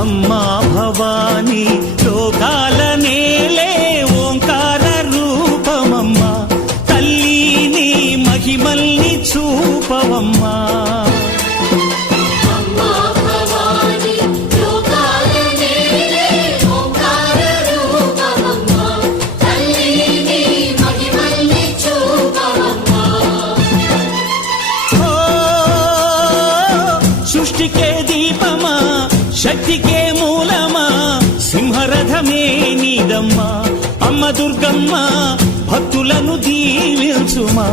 అమ్మా భవానీ లోకాల నేలే ఓంకార రూపమమ్మా తల్లి నీ మహిమల్ని చూపవమ్మా సృష్టికే దీపమా శక్తికే మూలమా సింహరథమే నీదమ్మా అమ్మ దుర్గమ్మ భక్తులను దీవించుమా